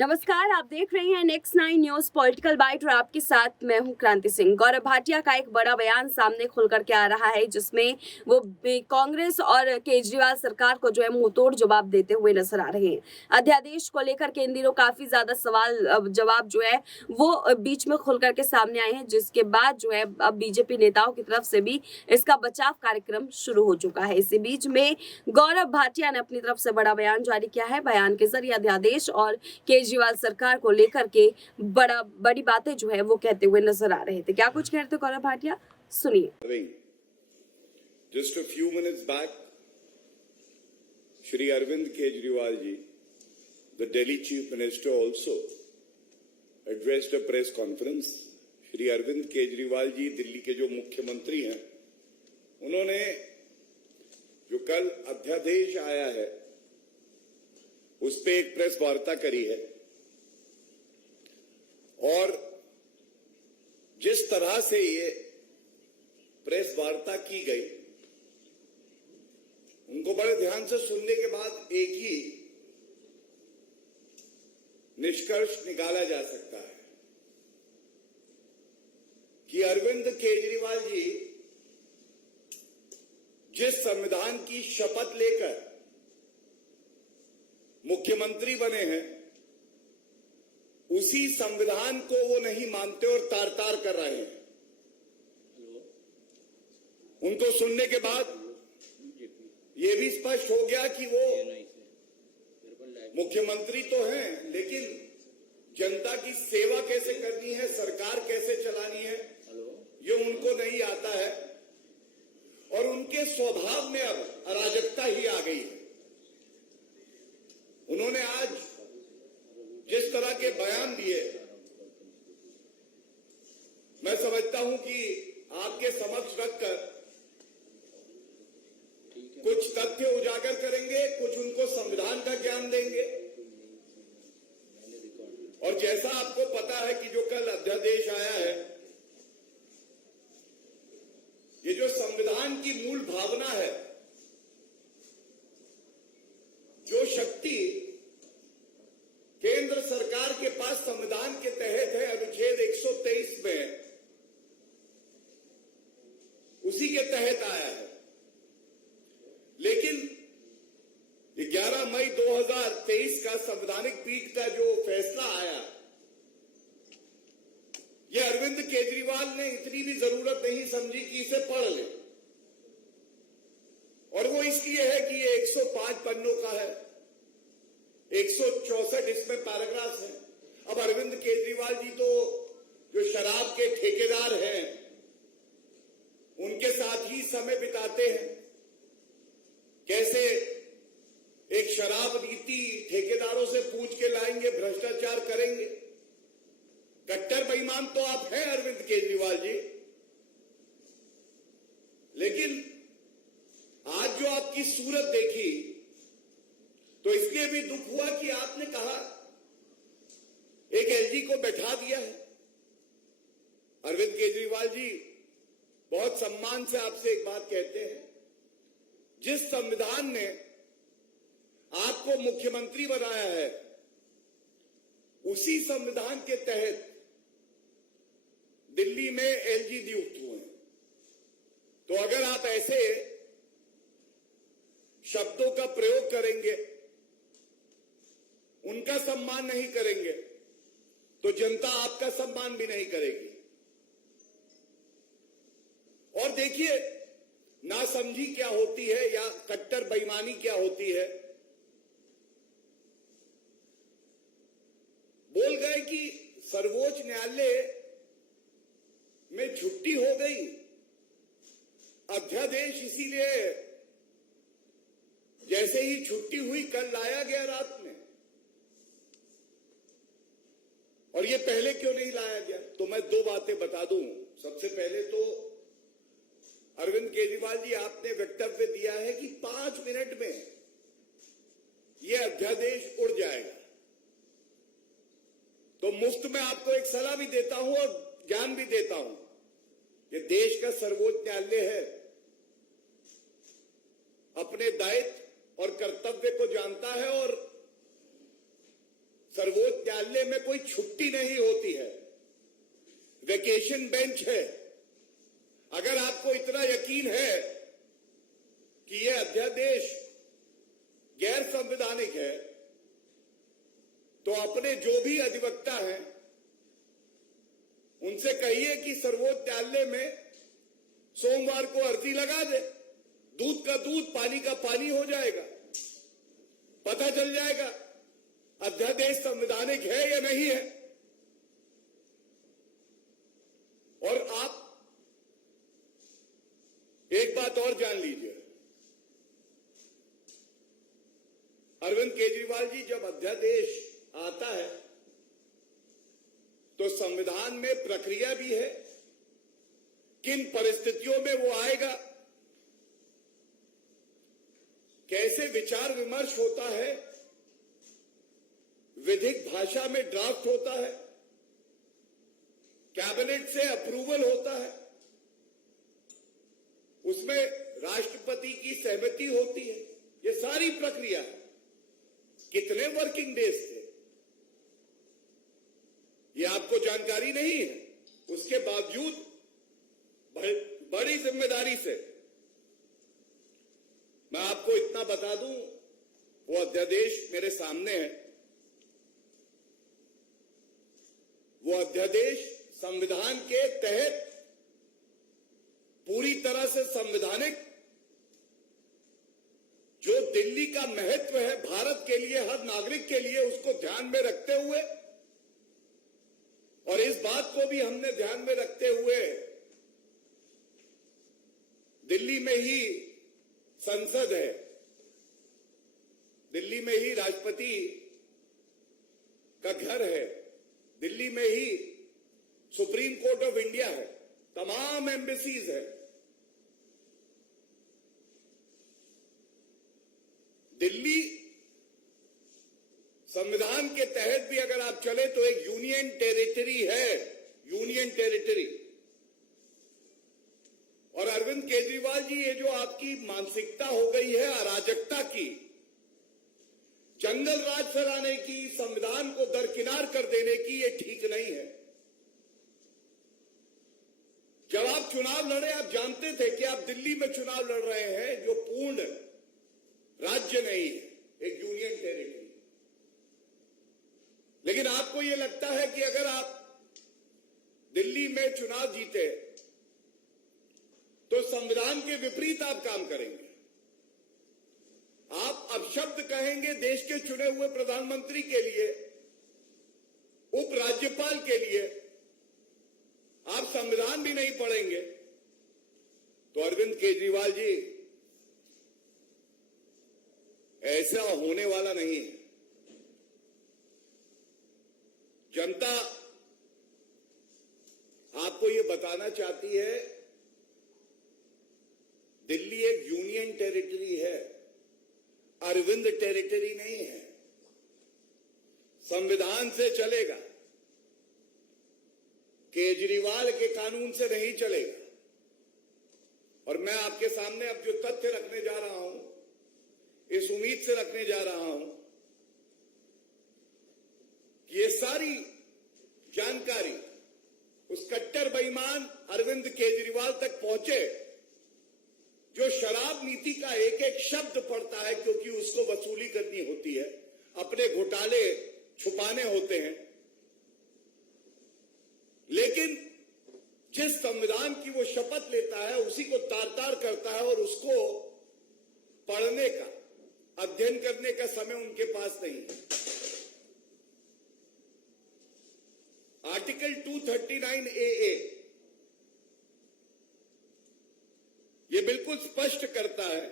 नमस्कार, आप देख रहे हैं नेक्स्ट 9 न्यूज पॉलिटिकल बाइट और आपके साथ मैं हूं क्रांति सिंह। गौरव भाटिया का एक बड़ा बयान सामने खुल करके आ रहा है, जिसमें वो कांग्रेस और केजरीवाल सरकार को जो है मुंहतोड़ जवाब देते हुए नजर आ रहे हैं। अध्यादेश को लेकर के इन दिनों काफी ज्यादा सवाल जवाब जो है वो बीच में खुल करके सामने आए हैं, जिसके बाद जो है अब बीजेपी नेताओं की तरफ से भी इसका बचाव कार्यक्रम शुरू हो चुका है। इसी बीच में गौरव भाटिया ने अपनी तरफ से बड़ा बयान जारी किया है। बयान के जरिए अध्यादेश और केजरीवाल सरकार को लेकर के बड़ी बातें जो है वो कहते हुए नजर आ रहे थे। क्या कुछ कहते गौरव भाटिया, सुनिए। Just a few minutes back, Shri Arvind Kejriwal ji, the Delhi Chief Minister, also addressed a press conference. Shri Arvind Kejriwal ji, Delhi के जो मुख्यमंत्री हैं, उन्होंने जो कल अध्यादेश आया है उस पे एक प्रेस वार्ता करी है और जिस तरह से ये प्रेस वार्ता की गई, उनको बड़े ध्यान से सुनने के बाद एक ही निष्कर्ष निकाला जा सकता है कि अरविंद केजरीवाल जी जिस संविधान की शपथ लेकर मुख्यमंत्री बने हैं, उसी संविधान को वो नहीं मानते और तार-तार कर रहे हैं। उनको सुनने के बाद ये भी स्पष्ट हो गया कि वो मुख्यमंत्री तो हैं, लेकिन जनता की सेवा कैसे करनी है, सरकार कैसे चलानी है, ये उनको नहीं आता है और उनके स्वभाव में अब अराजकता ही आ गई है। उन्होंने आज जिस तरह के बयान दिए, मैं समझता हूं कि आपके समक्ष रखकर कुछ तथ्य उजागर करेंगे, कुछ उनको संविधान का ज्ञान देंगे। और जैसा आपको पता है कि जो कल अध्यादेश आया है, ये जो संविधान की मूल भावना है, जो शक्ति केंद्र सरकार के पास संविधान के तहत है, अनुच्छेद 123 में, उसी के तहत आया है। लेकिन 11 मई 2023 का संवैधानिक पीठ का जो फैसला आया, ये अरविंद केजरीवाल ने इतनी भी जरूरत नहीं समझी कि इसे पढ़ ले, और वो इसलिए है कि ये 105 पन्नों का है, 164 इसमें पैराग्राफ है। अब अरविंद केजरीवाल जी तो जो शराब के ठेकेदार हैं, उनके साथ ही समय बिताते हैं। कैसे एक शराब नीति ठेकेदारों से पूछ के लाएंगे, भ्रष्टाचार करेंगे। कट्टर बेईमान तो आप हैं अरविंद केजरीवाल जी, लेकिन आज जो आपकी सूरत देखी तो इसलिए भी दुख हुआ कि आपने कहा एक एलजी को बैठा दिया है। अरविंद केजरीवाल जी, बहुत सम्मान से आपसे एक बात कहते हैं, जिस संविधान ने आपको मुख्यमंत्री बनाया है, उसी संविधान के तहत दिल्ली में एलजी नियुक्त हुए हैं। तो अगर आप ऐसे शब्दों का प्रयोग करेंगे, उनका सम्मान नहीं करेंगे, तो जनता आपका सम्मान भी नहीं करेगी। और देखिए, नासमझी क्या होती है या कट्टर बेईमानी क्या होती है। बोल गए कि सर्वोच्च न्यायालय में छुट्टी हो गई, अध्यादेश इसीलिए जैसे ही छुट्टी हुई कल लाया गया रात में, और ये पहले क्यों नहीं लाया गया। तो मैं दो बातें बता दूं। सबसे पहले तो अरविंद केजरीवाल जी, आपने वक्तव्य दिया है कि 5 मिनट में यह अध्यादेश उड़ जाएगा। तो मुफ्त में आपको एक सलाह भी देता हूं और ज्ञान भी देता हूं। ये देश का सर्वोच्च न्यायालय है, अपने दायित्व और कर्तव्य को जानता है और सर्वोच्च न्यायालय में कोई छुट्टी नहीं होती है, वेकेशन बेंच है। अगर आपको इतना यकीन है कि यह अध्यादेश गैर संवैधानिक है, तो अपने जो भी अधिवक्ता हैं उनसे कहिए कि सर्वोच्च न्यायालय में सोमवार को अर्जी लगा दे। दूध का दूध, पानी का पानी हो जाएगा, पता चल जाएगा अध्यादेश संवैधानिक है या नहीं है। और आप एक बात और जान लीजिए, अरविंद केजरीवाल जी, जब अध्यादेश आता है तो संविधान में प्रक्रिया भी है, किन परिस्थितियों में वो आएगा, कैसे विचार विमर्श होता है, विधिक भाषा में ड्राफ्ट होता है, कैबिनेट से अप्रूवल होता है, उसमें राष्ट्रपति की सहमति होती है। ये सारी प्रक्रिया है। कितने वर्किंग डेज थे ये आपको जानकारी नहीं है। उसके बावजूद बड़ी जिम्मेदारी से मैं आपको इतना बता दूं, वो अध्यादेश मेरे सामने है। वो अध्यादेश संविधान के तहत पूरी तरह से संवैधानिक, जो दिल्ली का महत्व है भारत के लिए, हर नागरिक के लिए, उसको ध्यान में रखते हुए, और इस बात को भी हमने ध्यान में रखते हुए दिल्ली में ही संसद है, दिल्ली में ही राष्ट्रपति का घर है, दिल्ली में ही सुप्रीम कोर्ट ऑफ इंडिया है, तमाम एम्बेसीज है। दिल्ली संविधान के तहत भी अगर आप चले तो एक यूनियन टेरिटरी है, यूनियन टेरिटरी। और अरविंद केजरीवाल जी, ये जो आपकी मानसिकता हो गई है अराजकता की, जंगल राज फैलाने की, संविधान को दरकिनार कर देने की, ये ठीक नहीं है। जब आप चुनाव लड़े, आप जानते थे कि आप दिल्ली में चुनाव लड़ रहे हैं, जो पूर्ण राज्य नहीं है, एक यूनियन टेरिटरी। लेकिन आपको यह लगता है कि अगर आप दिल्ली में चुनाव जीते तो संविधान के विपरीत आप काम करेंगे। आप अपशब्द कहेंगे देश के चुने हुए प्रधानमंत्री के लिए, उपराज्यपाल के लिए, आप संविधान भी नहीं पढ़ेंगे। तो अरविंद केजरीवाल जी, ऐसा होने वाला नहीं है। जनता आपको यह बताना चाहती है, दिल्ली एक यूनियन टेरिटरी है, अरविंद टेरिटरी नहीं है। संविधान से चलेगा, केजरीवाल के कानून से नहीं चलेगा। और मैं आपके सामने अब जो तथ्य रखने जा रहा हूं, इस उम्मीद से रखने जा रहा हूं कि ये सारी जानकारी उस कट्टर बेईमान अरविंद केजरीवाल तक पहुंचे, जो शराब नीति का एक एक शब्द पढ़ता है, क्योंकि उसको वसूली करनी होती है, अपने घोटाले छुपाने होते हैं। लेकिन जिस संविधान की वो शपथ लेता है, उसी को तार तार करता है, और उसको पढ़ने का, अध्ययन करने का समय उनके पास नहीं है। आर्टिकल 239 AA ये बिल्कुल स्पष्ट करता है,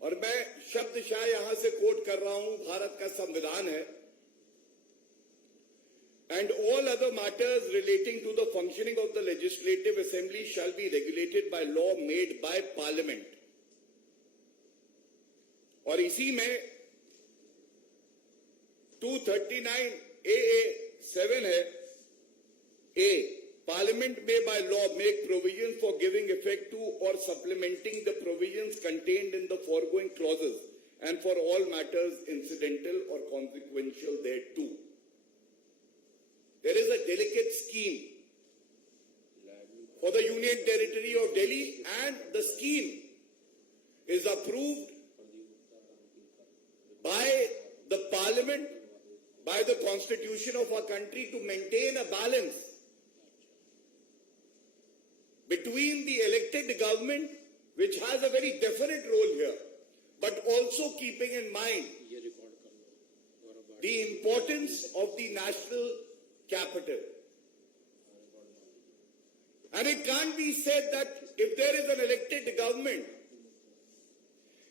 और मैं शब्दशः यहां से कोट कर रहा हूं, भारत का संविधान है, and all other matters relating to the functioning of the legislative assembly shall be regulated by law made by parliament। और इसी में 239 AA 7 है, A, Parliament may by law make provisions for giving effect to or supplementing the provisions contained in the foregoing clauses and for all matters incidental or consequential thereto. There is a delicate scheme for the Union Territory of Delhi, and the scheme is approved by the Parliament, by the Constitution of our country, to maintain a balance between the elected government, which has a very definite role here, but also keeping in mind the importance of the national capital. And it can't be said that if there is an elected government,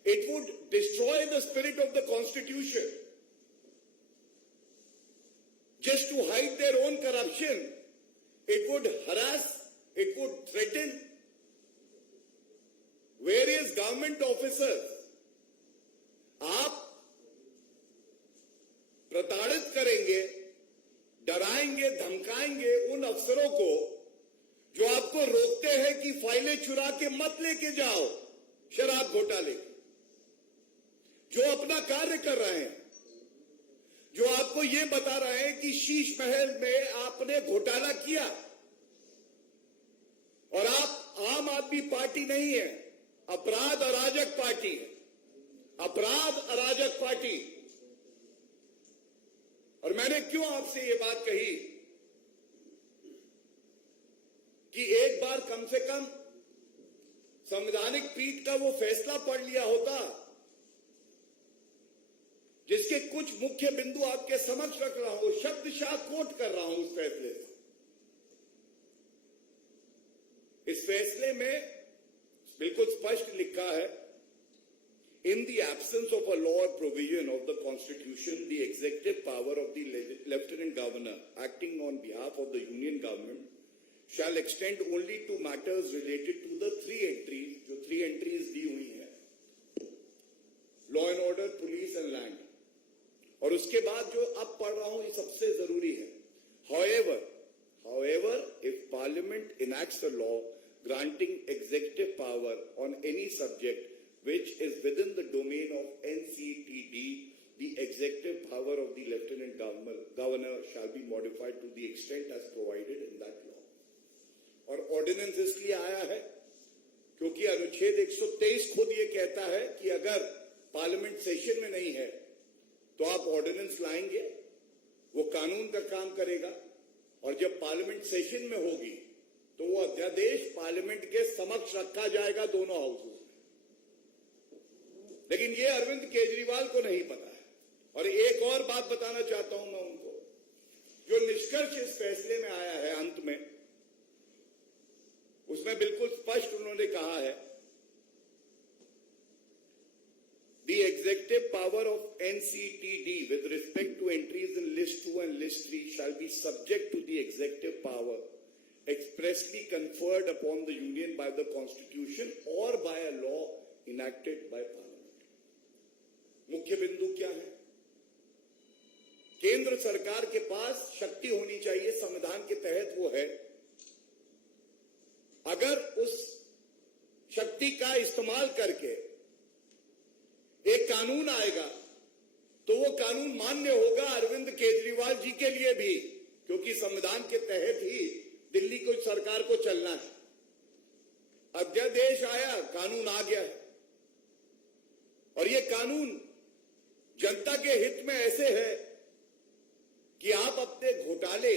it would destroy the spirit of the Constitution just to hide their own corruption. It would harass, it would threaten various government officers. आप प्रताड़ित करेंगे, डराएंगे, धमकाएंगे उन अफसरों को जो आपको रोकते हैं कि फाइलें चुरा के मत लेके जाओ शराब घोटाले की, जो अपना कार्य कर रहे हैं, जो आपको ये बता रहे हैं कि शीश महल में आपने घोटाला किया, और आप आम आदमी पार्टी नहीं है, अपराध अराजक पार्टी है, अपराध अराजक पार्टी। और मैंने क्यों आपसे ये बात कही कि एक बार कम से कम संवैधानिक पीठ का वो फैसला पढ़ लिया होता, जिसके कुछ मुख्य बिंदु आपके समक्ष रख रहा हूं, शब्दशः कोट कर रहा हूं उस फैसले से। इस फैसले में बिल्कुल स्पष्ट लिखा है, in the absence of a law or provision of the Constitution, the executive power of the Lieutenant Governor acting on behalf of the Union Government shall extend only to matters related to the three entries, जो 3 entries दी हुई हैं, law and order, police and land। और उसके बाद जो अब पढ़ रहा हूं ये सबसे जरूरी है। However, if Parliament enacts a law granting executive power on any subject which is within the domain of NCTD, the executive power of the Lieutenant Governor shall be modified to the extent as provided in that law। और ordinance इसलिए आया है क्योंकि अनुच्छेद 123 खुद ये कहता है कि अगर पार्लियामेंट सेशन में नहीं है तो आप ऑर्डिनेंस लाएंगे, वो कानून का काम करेगा, और जब पार्लियामेंट सेशन में होगी तो वो अध्यादेश पार्लियामेंट के समक्ष रखा जाएगा दोनों हाउसेस। लेकिन ये अरविंद केजरीवाल को नहीं पता है। और एक और बात बताना चाहता हूं मैं उनको, जो निष्कर्ष इस फैसले में आया है अंत में, उसमें बिल्कुल स्पष्ट उन्होंने कहा है, the executive power of NCTD with respect to entries in list 2 and list 3 shall be subject to the executive power expressly conferred upon the Union by the Constitution or by a law enacted by Parliament। मुख्य बिंदु क्या है? केंद्र सरकार के पास शक्ति होनी चाहिए, संविधान के तहत वो है। अगर उस शक्ति का इस्तेमाल करके एक कानून आएगा तो वो कानून मान्य होगा अरविंद केजरीवाल जी के लिए भी, क्योंकि संविधान के तहत ही दिल्ली को सरकार को चलना है। अध्यादेश आया, कानून आ गया है, और ये कानून जनता के हित में ऐसे है कि आप अपने घोटाले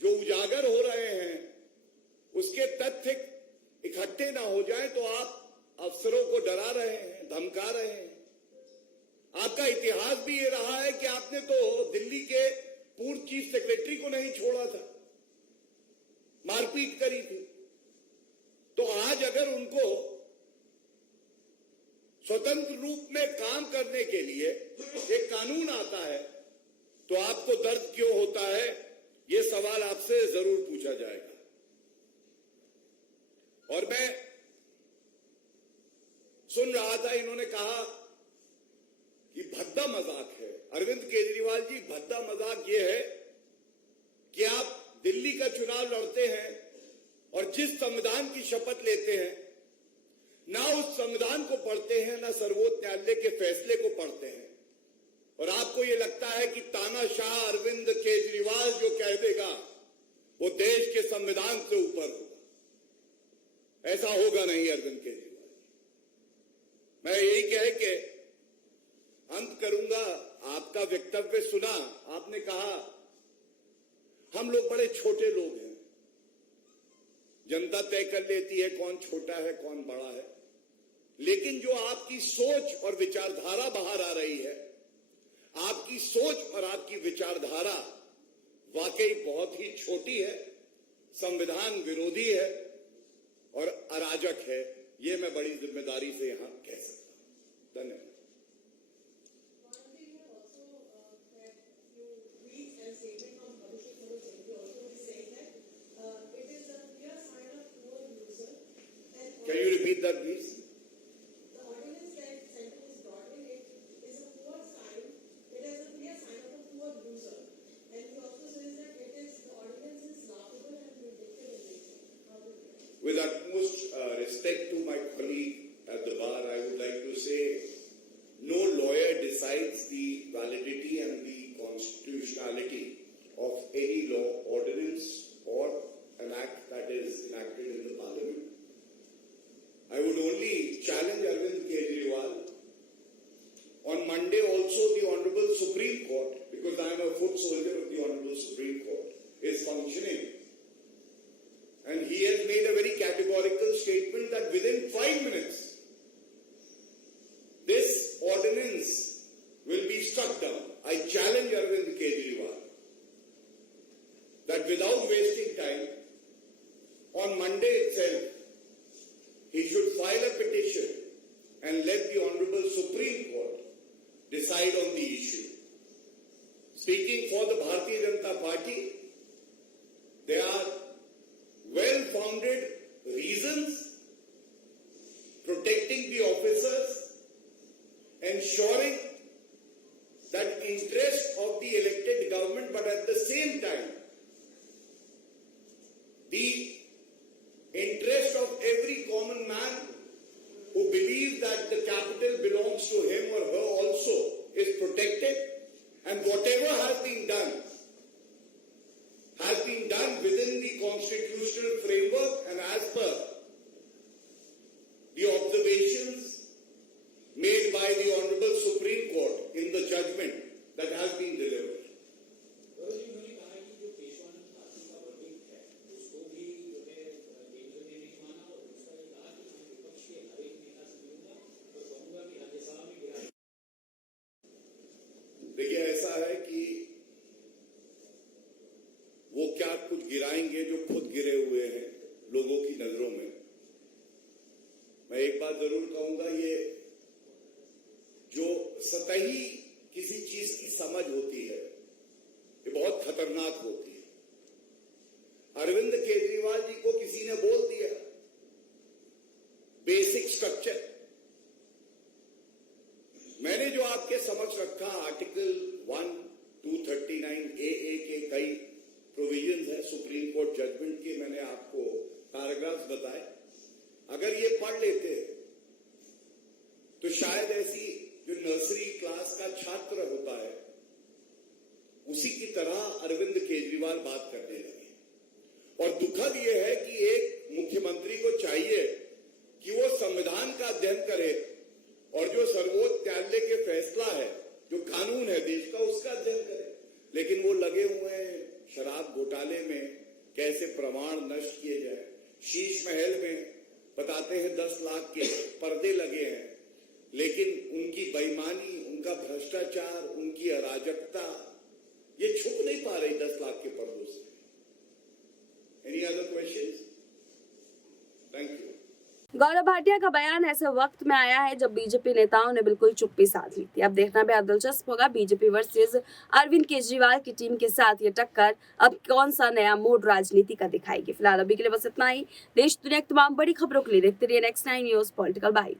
जो उजागर हो रहे हैं उसके तथ्य इकट्ठे ना हो जाए तो आप अफसरों को डरा रहे हैं, धमका रहे हैं। आपका इतिहास भी ये रहा है कि आपने तो दिल्ली के पूर्व चीफ सेक्रेटरी को नहीं छोड़ा था, मारपीट करी थी। तो आज अगर उनको स्वतंत्र रूप में काम करने के लिए एक कानून आता है तो आपको दर्द क्यों होता है, ये सवाल आपसे जरूर पूछा जाएगा। और मैं सुन रहा था, इन्होंने कहा कि भद्दा मजाक है। अरविंद केजरीवाल जी, भद्दा मजाक ये है कि आप दिल्ली का चुनाव लड़ते हैं और जिस संविधान की शपथ लेते हैं, ना उस संविधान को पढ़ते हैं, ना सर्वोच्च न्यायालय के फैसले को पढ़ते हैं, और आपको ये लगता है कि तानाशाह अरविंद केजरीवाल जो कह देगा वो देश के संविधान से ऊपर होगा। ऐसा होगा नहीं अरविंद केजरीवाल। मैं यही कह के अंत करूंगा। आपका वक्तव्य सुना, आपने कहा हम लोग बड़े छोटे लोग हैं, जनता तय कर लेती है कौन छोटा है कौन बड़ा है, लेकिन जो आपकी सोच और विचारधारा बाहर आ रही है, आपकी सोच और आपकी विचारधारा वाकई बहुत ही छोटी है, संविधान विरोधी है और अराजक है। ये मैं बड़ी जिम्मेदारी से यहां कह सकता हूं। धन्यवाद। Can you repeat that, please? The ordinance that Centre is brought in it is a poor sign. It is a clear sign of a poor loser. And he also says that the ordinance is laughable and vindictive in nature. With utmost respect to my colleague at the bar, I would like to say no lawyer decides the validity and the constitutionality of any law, ordinance, or an act that is enacted in the parliament. I would only challenge Arvind Kejriwal. On Monday also the Honorable Supreme Court, because I am a foot soldier of the Honorable Supreme Court, is functioning. And he has made a very categorical statement that within 5 minutes, this ordinance will be struck down. I challenge Arvind Kejriwal that without wasting time, on Monday itself, he should file a petition and let the Honorable Supreme Court decide on the issue. Speaking for the Bharatiya Janata Party, there are well-founded reasons protecting the officers, ensuring that interest of the elected government, but at the same time, the interest of every common man who believes that the capital belongs to him or her also is protected, and whatever has been done within the constitutional framework and as per the observations made by the Honorable Supreme Court in the judgment that has been delivered. देखिए, ऐसा है कि वो क्या कुछ गिराएंगे जो खुद गिरे हुए हैं लोगों की नजरों में। मैं एक बात जरूर कहूंगा, ये जो सतही किसी चीज की समझ होती है ये बहुत खतरनाक होती है। अरविंद केजरीवाल जी को किसी ने बोल दिया बेसिक स्ट्रक्चर। मैंने जो आपके समक्ष रखा आर्टिकल 1, 239 AA के कई प्रोविजंस है सुप्रीम कोर्ट जजमेंट के, मैंने आपको पैराग्राफ्स बताए। अगर ये पढ़ लेते तो शायद ऐसी जो नर्सरी क्लास का छात्र होता है उसी की तरह अरविंद केजरीवाल बात करने लगे। और दुखद यह है कि एक मुख्यमंत्री को चाहिए कि वो संविधान का अध्ययन करे और जो सर्वोच्च न्यायालय के फैसला है, जो कानून है देश का, उसका अध्ययन करे, लेकिन वो लगे हुए हैं शराब घोटाले में, कैसे प्रमाण नष्ट किए जाए। शीश महल में बताते हैं 10 लाख के पर्दे लगे हैं, लेकिन उनकी बेईमानी, उनका भ्रष्टाचार, उनकी अराजकता ये छुप नहीं पा रही 10 लाख के पर्दों से। Any other questions? Thank you. Gaurav Bhatia का बयान ऐसे वक्त में आया है जब बीजेपी नेताओं ने बिल्कुल चुप्पी साध ली थी। अब देखना बेहद दिलचस्प होगा बीजेपी वर्सेस अरविंद केजरीवाल की टीम के साथ ये टक्कर अब कौन सा नया मोड राजनीति का दिखाएगी। फिलहाल अभी के लिए बस इतना ही। देश दुनिया की तमाम बड़ी खबरों के लिए देखते रहिए नेक्स्ट 9 न्यूज़ पॉलिटिकल बाइट।